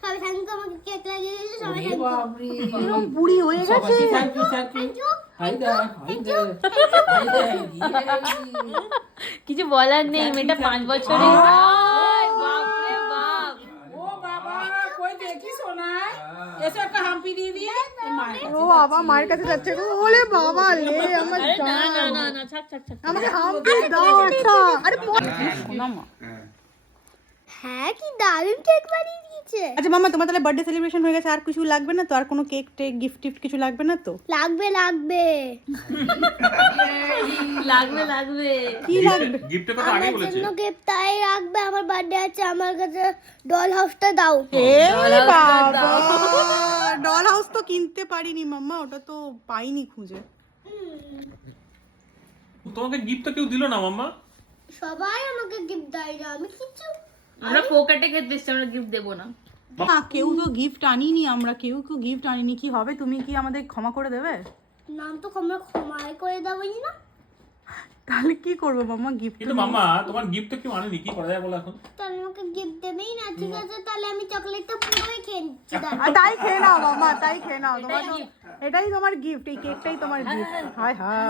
সবাই thank you আমাকে cake লাগিয়ে দিয়েছে সবাই ওরে বাপরে এরকম বুড়ি হয়ে গেছে। থ্যাংক ইউ হাইদা কিছু বলার নেই, মেয়েটা 5 বছরের। বাপরে বাপ, ও বাবা কই দেখি সোনা এসে একটা হাম্পি দিয়ে দিয়ে ও বাবা মায়ের কাছে যাচ্ছে গো। ওলে বাবা লে আমার আরে না না জান। না না, ছাক ছাক ছাক। আমাকে হাম্পি দাও। আচ্ছা আরে শোনা মা। হ্যাঁ কি দারুণ কেক বানিয়ে দিয়েছে। আচ্ছা মামা তোমার তাহলে বার্থডে সেলিব্রেশন হয়ে গেছে, আর কিছু লাগবে না তো? আর কোনো কেক টেক গিফট টিফট কিছু লাগবে না তো? লাগবে লাগবে লাগবে লাগবে। কি লাগবে? গিফটের কথা আগেই আমার বলেছে জন্য গিফট তাই রাখবে। আমার বার্থডে আছে, আমার কাছে ডল হাউসটা দাও। এ বাবা ডল হাউস তো কিনতে পারিনি মাম্মা, ওটা তো পাইনি খুঁজে। তোমাকে গিফট তো কেউ দিল না মাম্মা সবাই আমাকে গিফট দেয় না, আমি কিছু আমরা পকেটে খেতে এসেছি, আমরা গিফট দেবো না। না কেউ তো গিফট আনিনি, আমরা কেউ গিফট আনিনি। কি হবে, তুমি কি আমাদের ক্ষমা করে দেবে? নাম তো ক্ষমাই করে দেবই না। তাহলে কি করবো মাম্মা গিফট? কিন্তু মাম্মা তোমার গিফট তো কেউ আনেনি, কি করা যায় বলো এখন? তাহলে আমাকে গিফট দেবেই না, ঠিক আছে? তাহলে আমি চকলেটটা পুরোই খেয়ে নিচ্ছি। তাই খেয়ে নাও মাম্মা, তাই খেয়ে নাও। তোমার তো এটাই তোমার গিফট, এই কেকটাই তোমার গিফট। হায় হায়।